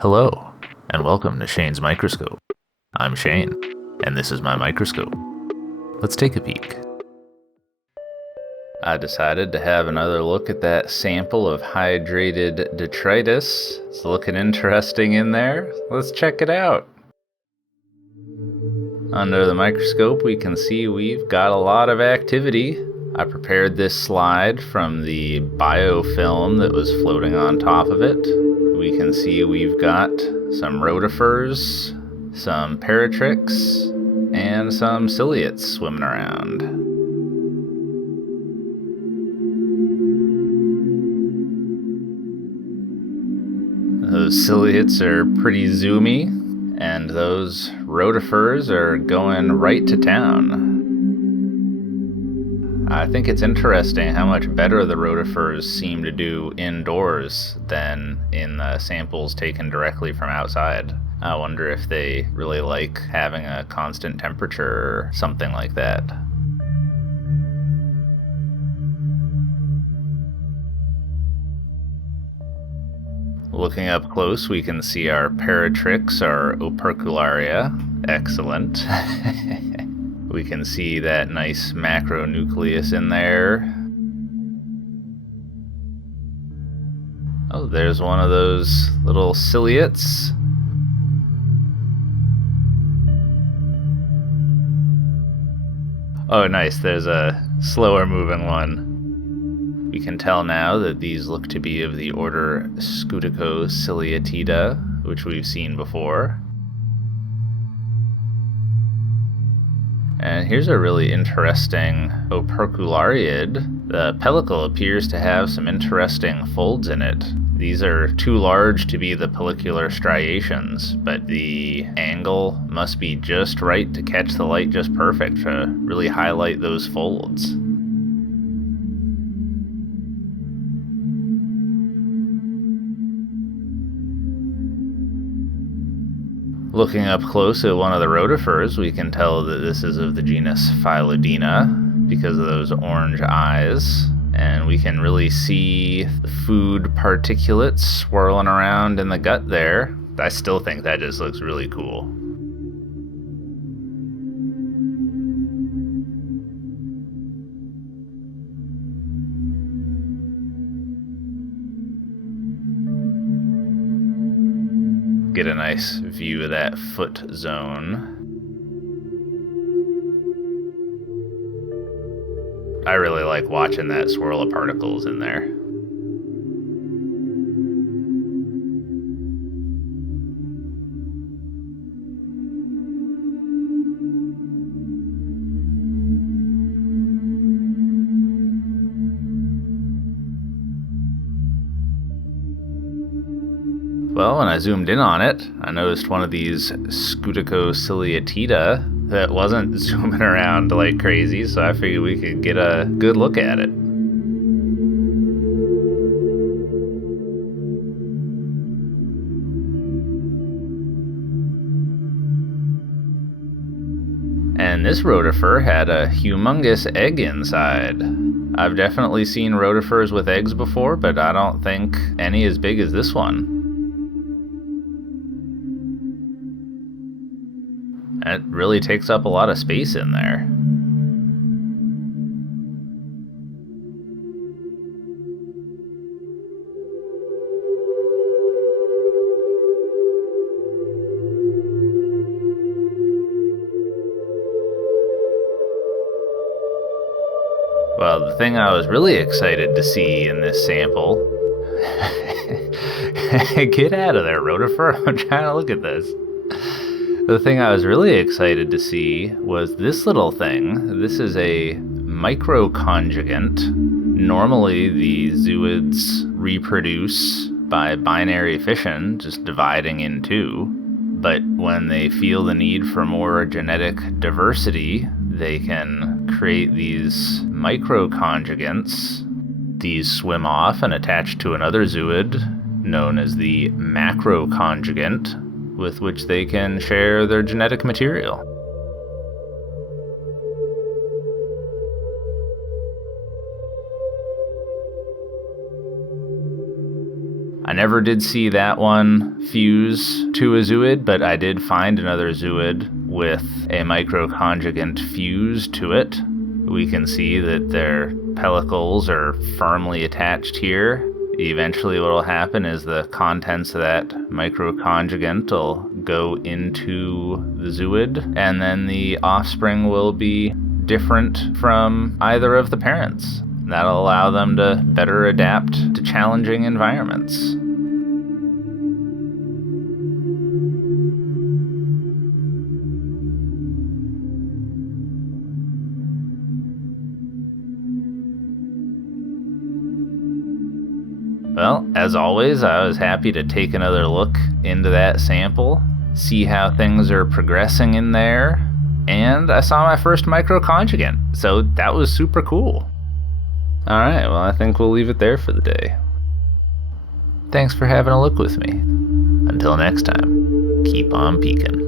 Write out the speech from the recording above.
Hello, and welcome to Shane's Microscope. I'm Shane, and this is my microscope. Let's take a peek. I decided to have another look at that sample of hydrated detritus. It's looking interesting in there. Let's check it out. Under the microscope, we can see we've got a lot of activity. I prepared this slide from the biofilm that was floating on top of it. We can see we've got some rotifers, some Paratrix, and some ciliates swimming around. Those ciliates are pretty zoomy, and those rotifers are going right to town. I think it's interesting how much better the rotifers seem to do indoors than in the samples taken directly from outside. I wonder if they really like having a constant temperature or something like that. Looking up close, we can see our Paratrix, our opercularia. Excellent. We can see that nice macronucleus in there. Oh, there's one of those little ciliates. Oh, nice, there's a slower moving one. We can tell now that these look to be of the order Scuticociliatida, which we've seen before. And here's a really interesting operculariid. The pellicle appears to have some interesting folds in it. These are too large to be the pellicular striations, but the angle must be just right to catch the light just perfect to really highlight those folds. Looking up close at one of the rotifers, we can tell that this is of the genus Phylodina because of those orange eyes. And we can really see the food particulates swirling around in the gut there. I still think that just looks really cool. Get a nice view of that foot zone. I really like watching that swirl of particles in there. Well, when I zoomed in on it, I noticed one of these Scuticociliatida that wasn't zooming around like crazy, so I figured we could get a good look at it. And this rotifer had a humongous egg inside. I've definitely seen rotifers with eggs before, but I don't think any as big as this one. It really takes up a lot of space in there. Well, the thing I was really excited to see in this sample... Get out of there, rotifer. I'm trying to look at this. The thing I was really excited to see was this little thing. This is a microconjugant. Normally, the zooids reproduce by binary fission, just dividing in two. But when they feel the need for more genetic diversity, they can create these microconjugants. These swim off and attach to another zooid, known as the macroconjugant, with which they can share their genetic material. I never did see that one fuse to a zooid, but I did find another zooid with a microconjugant fuse to it. We can see that their pellicles are firmly attached here. Eventually what will happen is the contents of that microconjugant will go into the zooid, and then the offspring will be different from either of the parents. That'll allow them to better adapt to challenging environments. Well, as always, I was happy to take another look into that sample, see how things are progressing in there, and I saw my first microconjugant, so that was super cool. Alright, well I think we'll leave it there for the day. Thanks for having a look with me. Until next time, keep on peeking.